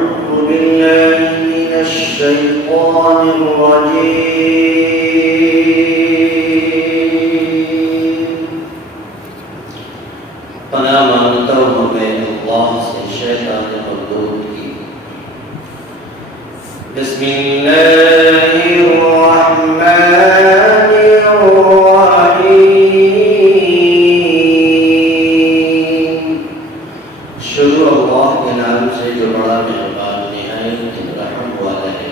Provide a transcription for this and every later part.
أعوذ بالله من الشيطان الرجيم پناہ مانگتا ہوں میں اللہ سے شیطان مردود کی بسم اللہ الرحمن الرحیم شروع اللہ کے نام سے جو بڑا مہربان نہایت رحم والا ہے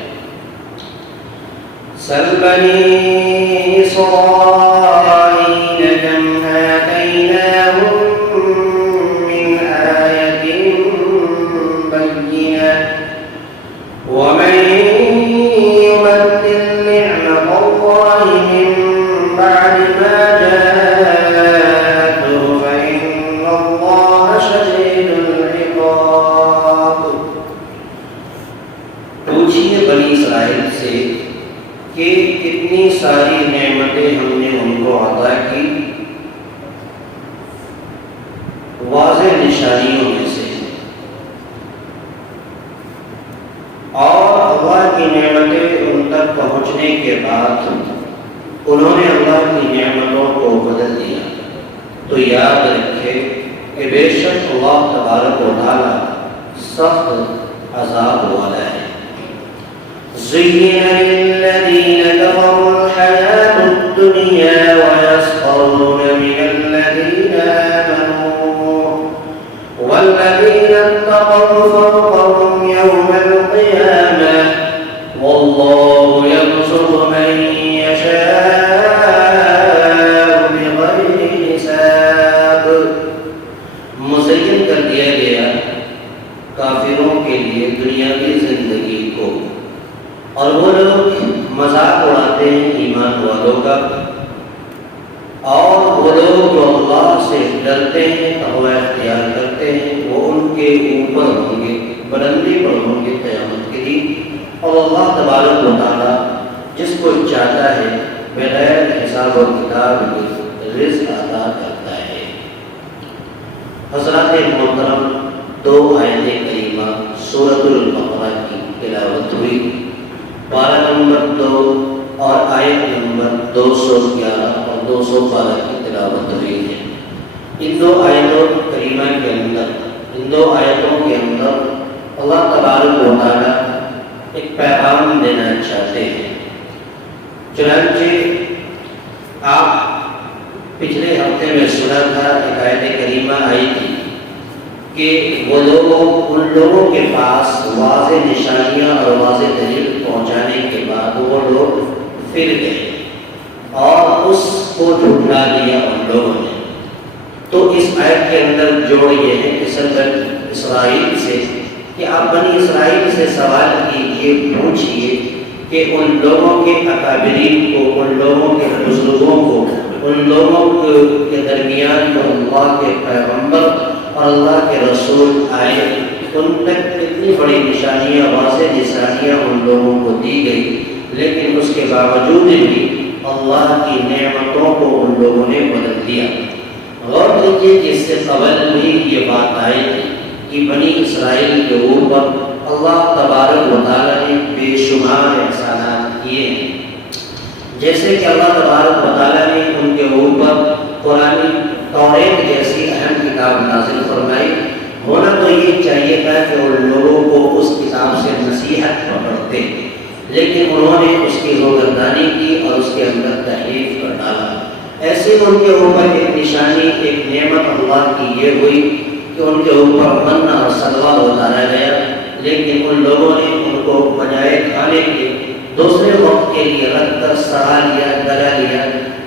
سل بنی اسرائیل کم آتیناہم من آیت بینہ ومن يبدل نعمة الله من بعد ما جاءته فإن الله شديد العقاب پوچھئے بنی اسرائیل سے کہ کتنی ساری نعمتیں ہم نے ان کو عطا کی واضح نشانیوں میں سے اور اللہ کی نعمتیں ان تک پہنچنے کے بعد انہوں نے اللہ کی نعمتوں کو بدل دیا تو یاد رکھے کہ بے شک اللہ تبارک و تعالی سخت عذاب والا ہے زین للذین کفروا الحیاة الدنیا ویسخرون من الذین آمنوا والذین اتقوا فوقهم یوم القیامة واللہ یرزق من یشاء بغیر حساب مزین کر دیا گیا کافروں کے لیے دنیاوی زندگی کو اور وہ لوگ مذاق اڑاتے ہیں ایمان والوں کا اور وہ لوگ جو اللہ سے ڈرتے ہیں تقوی اختیار کرتے ہیں وہ ان کے اوپر ہوں گے بلندی پر ہوں گے قیامت کے دن اور اللہ تبارک و تعالی جس کو چاہتا ہے بغیر حساب و کتاب کے رزق عطا کرتا ہے حضرات محترم دو آیت کریمہ سورۃ البقرہ کی تلاوت ہوئی 12 نمبر 2 اور آیت نمبر 211 اور 212 کی تلاوت ہوئی ہے ان دو آیتوں کریمہ کے اندر ان دو آیتوں کے اندر اللہ تبارک و تعالی ایک پیغام دینا چاہتے ہیں چنانچہ آپ پچھلے ہفتے میں سنا تھا ایک آیت کریمہ آئی تھی کہ وہ لوگ ان لوگوں کے پاس واضح نشانیاں اور واضح دلیل پہنچانے کے بعد وہ لوگ پھر گئے اور اس کو جھٹلا دیا ان لوگوں نے تو اس آیت کے اندر جوڑ یہ ہے کہ سرزد اسرائیل سے کہ آپ بنی اسرائیل سے سوال کیجئے پوچھئے کہ ان لوگوں کے اکابرین کو ان لوگوں کے بزرگوں کو ان لوگوں کے درمیان جو اللہ کے پیغمبر اور اللہ کے رسول آئے ان تک اتنی بڑی نشانیاں واضح نشانیاں ان لوگوں کو دی گئی لیکن اس کے باوجود بھی اللہ کی نعمتوں کو ان لوگوں نے بدل دیا غور کیجیے کہ اس سے قبل بھی یہ بات آئی تھی کہ بنی اسرائیل کے اوپر اللہ تبارک و تعالیٰ نے بے شمار احسانات کیے ہیں جیسے کہ اللہ تبارک و تعالیٰ نے ان کے اوپر قرآن توریت جیسی اہم کتاب نازل فرمائی ہونا تو یہ چاہیے تھا کہ ان لوگوں کو اس کتاب سے نصیحت پکڑتے لیکن انہوں نے اس کی روگردانی کی اور اس کے اندر تحریف کر ڈالا ایسے ان کے اوپر ایک نشانی ایک نعمت اللہ کی یہ ہوئی کہ ان کے اوپر منہ اور سلوہ اتارا گیا لیکن ان لوگوں نے ان کو بجائے کھانے کے دوسرے وقت کے لیے رکھ کر سڑا لیا گلا لیا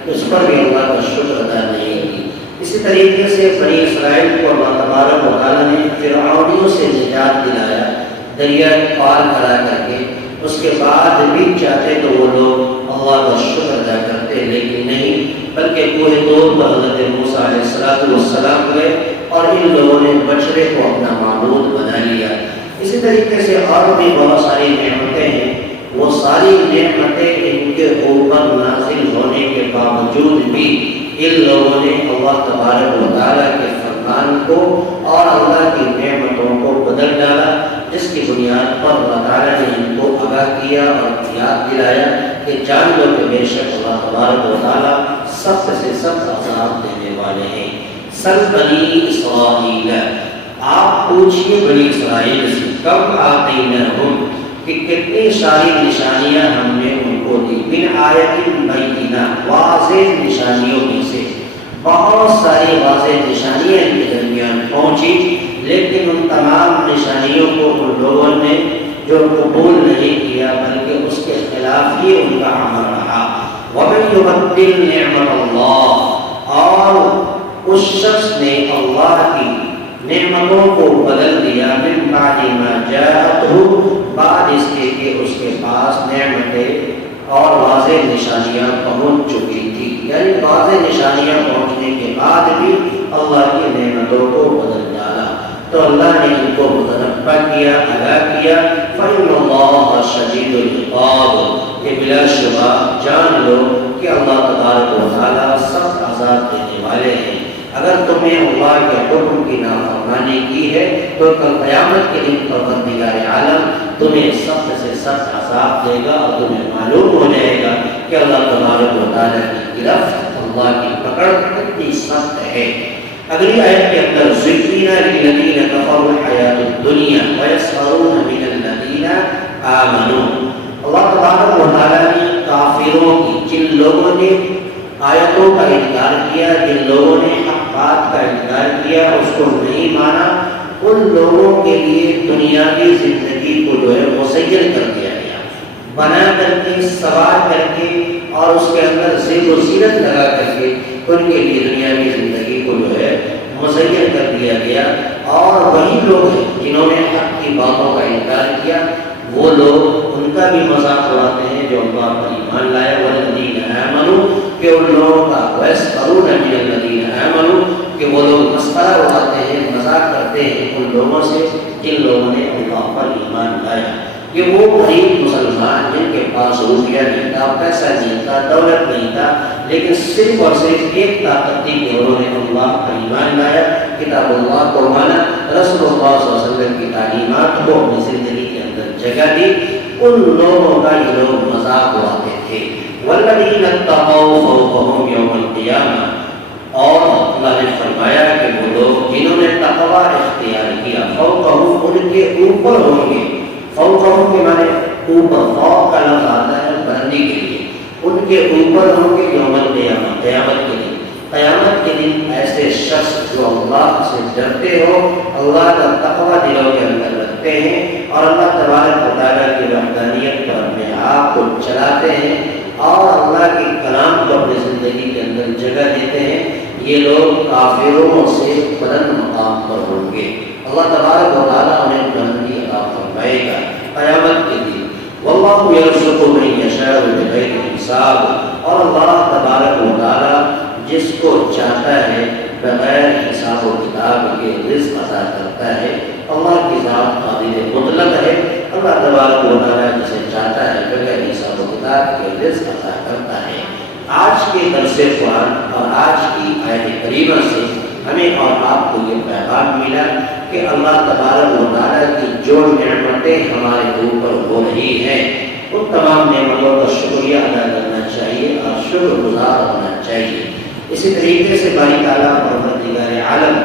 اس پر بھی اللہ کا شکر ادا نہیں کی اسی طریقے سے بنی اسرائیل کو اللہ تبارک و تعالیٰ نے فرعونیوں سے نجات دلایا دریا پار کرا کر کے اس کے بعد بھی چاہتے تو وہ لوگ اللہ کا شکر ادا کرتے لیکن نہیں بلکہ کوہ طور پر حضرت موسیٰ علیہ السلام ہوئے اور ان لوگوں نے بچڑے کو اپنا معبود بنا لیا اسی طریقے سے اور بھی بہت ساری نعمتیں ہیں وہ ساری نعمتیں ان کے اوپر نازل ہونے کے باوجود بھی ان لوگوں نے اللہ تبارک و تعالیٰ کے فرمان کو اور اللہ کی نعمتوں کو بدل ڈالا جس کی بنیاد پر اللہ تعالیٰ نے ان کو آگاہ کیا اور یاد دلایا کہ جان لو کہ بے شک اللہ تبارک و تعالیٰ سخت سے سخت عذاب دینے والے ہیں۔ سل بنی اسرائیل، آپ پوچھئے بنی اسرائیل سے، کم آتینہم، کہ کتنی ساری نشانیاں ہم نے ان کو دی، من آیت بینہ، واضح نشانیوں میں سے بہت ساری واضح نشانیاں ان کے درمیان پہنچی، لیکن ان تمام نشانیوں کو ان لوگوں نے جو قبول نہیں کیا بلکہ اس کے خلاف ہی ان کا عمل رہا۔ وَمَن يُبَدِّلْ نِعْمَتَ اللَّهِ، اور اس شخص نے اللہ کی نعمتوں کو بدل دیا، من بعد ما جاءتہ، بعد اس کے کہ اس کے پاس نعمتیں اور واضح نشانیاں پہنچ چکی تھی، یعنی واضح نشانیاں پہنچنے کے بعد بھی اللہ کی نعمتوں کو بدل ڈالا، تو اللہ نے ان کو متنبہ کیا، آگاہ کیا، فَإِنَّ اللَّهَ شَدِيدُ الْعِقَابِ، کہ بلا شبہ جان لو کہ اللہ تبارک و تعالیٰ سخت عذاب دینے والے ہیں۔ اگر تم نے اللہ کے حکم کی نافرمانی کی ہے تو کل قیامت کے دن پروردگار عالم تمہیں سخت سے سخت عذاب دے گا، اور تمہیں معلوم ہو جائے گا کہ اللہ تبارک و تعالیٰ کی گرفت، اللہ کی پکڑ کتنی سخت ہے۔ اگلی آیت کے اندر زُيِّنَ لِلَّذِينَ كَفَرُوا الْحَيَاةُ الدُّنْيَا وَيَسْخَرُونَ مِنَ الَّذِينَ آمَنُوا، اللہ تبارک و تعالیٰ نے کافروں کی، جن لوگوں نے آیتوں کا انکار کیا، جن لوگوں نے حق بات کا انکار کیا، اس کو نہیں مانا، ان لوگوں کے لیے دنیاوی زندگی کو جو ہے مسیر کر دیا گیا، بنا کر کے، سوار کر کے، اور اس کے اندر زیب و زینت لگا کر کے ان کے لیے دنیاوی زندگی کو جو ہے مسیر کر دیا گیا۔ اور وہی لوگ ہیں جنہوں نے حق کی باتوں کا انکار کیا، وہ لوگ ان کا بھی مذاق اڑاتے ہیں جو اللہ پر ایمان لائے، والذین آمنوا، کہ ان لوگوں کا وَيَسْخَرُونَ مِنَ الَّذِينَ آمَنُوا، کہ وہ لوگ مسخرہ اڑاتے ہیں، مذاق کرتے ہیں ان لوگوں سے جن لوگوں نے اللہ پر ایمان لایا۔ یہ وہ غریب مسلمان جن کے پاس روپیہ نہیں تھا، پیسہ نہیں تھا، دولت نہیں تھا، لیکن صرف اور صرف ایک طاقت تھی کہ انہوں نے اللہ پر ایمان لایا، کتاب اللہ کو مانا، رسول اللہ صلی اللہ علیہ وسلم کی تعلیمات کو اپنی زندگی کے اندر جگہ دی، ان لوگوں کا یہ لوگ مذاق اڑاتے تھے۔ وَالَّذِينَ اتَّقَوْا فَوْقَهُمْ يَوْمَ الْقِيَامَةِ، اور اللہ نے فرمایا کہ وہ لوگ جنہوں نے تقوی اختیار کیا، فوقہم، ان کے اوپر ہوں گے، فوقہم کے معنی اوپر، فوق کا لفظ آتا ہے بلندی کے لیے، ان کے اوپر ہوں گے یوم القیامہ، قیامت کے دن۔ قیامت کے دن ایسے شخص جو اللہ سے ڈرتے ہو، اللہ کا تقوی دلوں کے اندر رکھتے ہیں، اور اللہ تبارک و تعالیٰ کی وحدانیت پر اپنے آپ کو چلاتے ہیں، اور اللہ کے کلام کو اپنی زندگی کے اندر جگہ دیتے ہیں، یہ لوگ کافروں سے بلند مقام پر ہوں گے۔ اللہ تبارک و تعالیٰ انہیں بلندی عطا فرمائے گا قیامت کے دن۔ واللہ یرزق من یشاء بغیر حساب، اور اللہ تبارک و تعالیٰ جس کو چاہتا ہے بغیر حساب و کتاب کے رزق عطا کرتا ہے۔ اللہ کی ذات قادر مطلق ہے، اللہ تبارک و تعالیٰ جسے چاہتا ہے بغیر حساب و کتاب کے رزق عطا کرتا ہے۔ آج کے درس قرآن اور آج کی آیت کریمہ سے ہمیں اور آپ کو یہ پیغام ملا کہ اللہ تبارک و تعالیٰ کی جو نعمتیں ہمارے اوپر ہو رہی ہیں، ان تمام نعمتوں کا شکریہ ادا کرنا چاہیے اور شکر گزار ہونا چاہیے۔ اسی طریقے سے باری تعالیٰ پروردگار عالم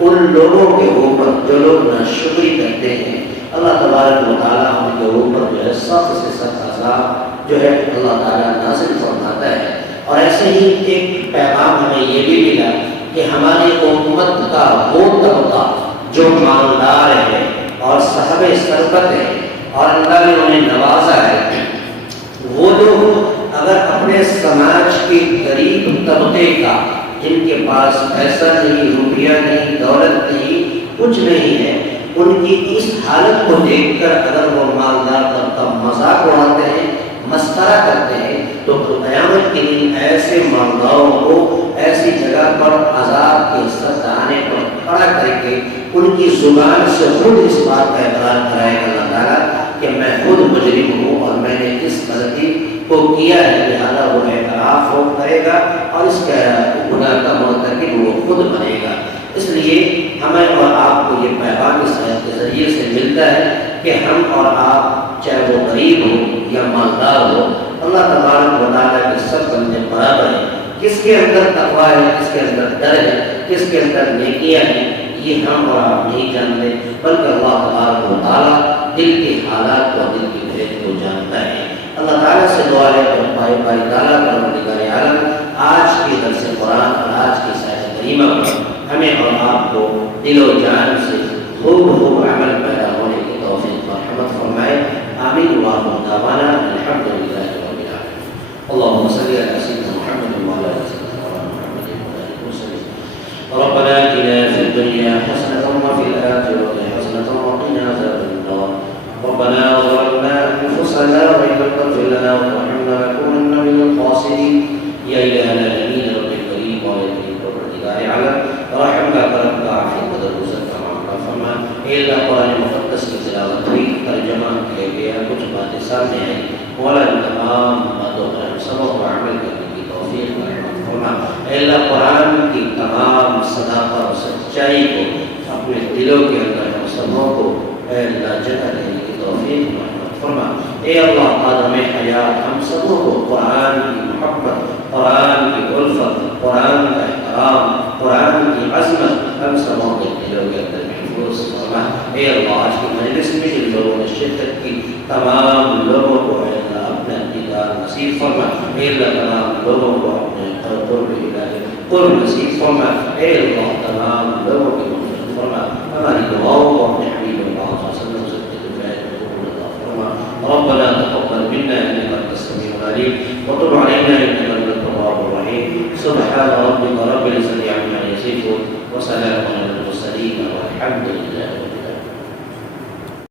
ان لوگوں کے اوپر جو لوگ ناشکری کرتے ہیں، اللہ تبارک و تعالیٰ ان کے اوپر جو ہے سخت سے سخت عذاب جو ہے اللہ تعالیٰ نازل فرماتا ہے۔ اور ایسے ہی ایک پیغام ہمیں یہ بھی ملا کہ ہماری امت کا وہ طبقہ جو مالدار ہے اور صاحب ثروت ہے اور اللہ نے انہیں نوازا ہے، وہ لوگ اگر اپنے سماج کے غریب طبقے کا، جن کے پاس پیسہ نہیں، روپیہ نہیں، دولت نہیں، کچھ نہیں ہے، ان کی اس حالت کو دیکھ کر اگر وہ مالدار طبقہ مذاق اڑاتے ہیں، مسخرہ کرتے ہیں، تو قیامت کے دن ایسے مالداروں کو ایسی جگہ پر عذاب کے سخت آنے پر کھڑا کر کے ان کی زبان سے خود اس بات کا اقرار کرائے گا اللہ تعالیٰ کہ میں خود مجرم ہوں اور میں نے اس غلطی کو کیا ہے، لہذا وہ اعتراف ہو کرے گا اور اس کا گناہ کا مرتکب وہ خود بنے گا۔ اس لیے ہمیں اور آپ کو یہ پیغام اس آیت کے ذریعے سے ملتا ہے کس کے اندر تقویٰ ہے، کس کے اندر ڈر ہے، کس کے اندر نیکیاں ہیں، یہ ہم اور آپ نہیں جانتے، بلکہ اللہ تبارک و تعالیٰ دل کے حالات اور دل کی بھید کو جانتا ہے۔ اللہ تعالیٰ سے دعا ہے اور باری تعالیٰ پروردگار عالم آج کے درس قرآن اور آج کی سائر کریمہ میں ہمیں اور آپ کو دل و جان سے خوب عمل پیدا ہونے کی توفیق و رحمت فرمائے۔ آمین وآخر دعوانا الحمد للہ رب العالمین۔ اللهم صل على سيدنا محمد وعلى آل سيدنا محمد وعلى آله وسلم۔ ربنا آتنا في الدنيا حسنة وفي الآخرة حسنة وقنا عذاب النار۔ ربنا ظلمنا أنفسنا وإن لم تغفر لنا وترحمنا لنكونن من الخاسرين۔ يا إلهنا الأمين رب الكريم ويا پروردگار عالم رحمنا کرم کا عافیت مدد گزر کا فرما۔ اے اللہ قرآن مقدس کی تلاوت ہوئی، ترجمہ کیا گیا، کچھ باتیں سامنے آئی، مولا ان تمام باتوں پر ہم سب کو عمل کرنے کی توفیق و رحمت فرما۔ اے اللہ قرآن کی تمام صداقت اور سچائی کو اپنے دلوں کے اندر ہم سبوں کو اے اللہ جگہ دینے کی توفیق و رحمت فرما۔ اے اللہ آدم حیات ہم سبوں کو قرآن کی محبت، قرآن کی الفت، قرآن کا احترام، قرآن کی عظمت ہم سبوں کے دلوں کے اندر محفوظ فرما۔ اے اللہ آج کی مجلس میں جن لوگوں نے شرکت کی تمام لوگوں کو اے اللہ اپنا دیدار نصیب فرما۔ اے اللہ تمام لوگوں کو اپنے قرب قرب نصیب فرما۔ اے اللہ تمام لوگوں کی مغفرت فرما۔ ہماری دعاؤں کو اپنے حبیب اللہ صلی اللہ علیہ وسلم سے ربنا تقبل منا انك انت السميع العليم وتب علينا انك انت التواب الرحيم سبحان ربك رب العزه عما يصفون وسلام على المرسلين والحمد لله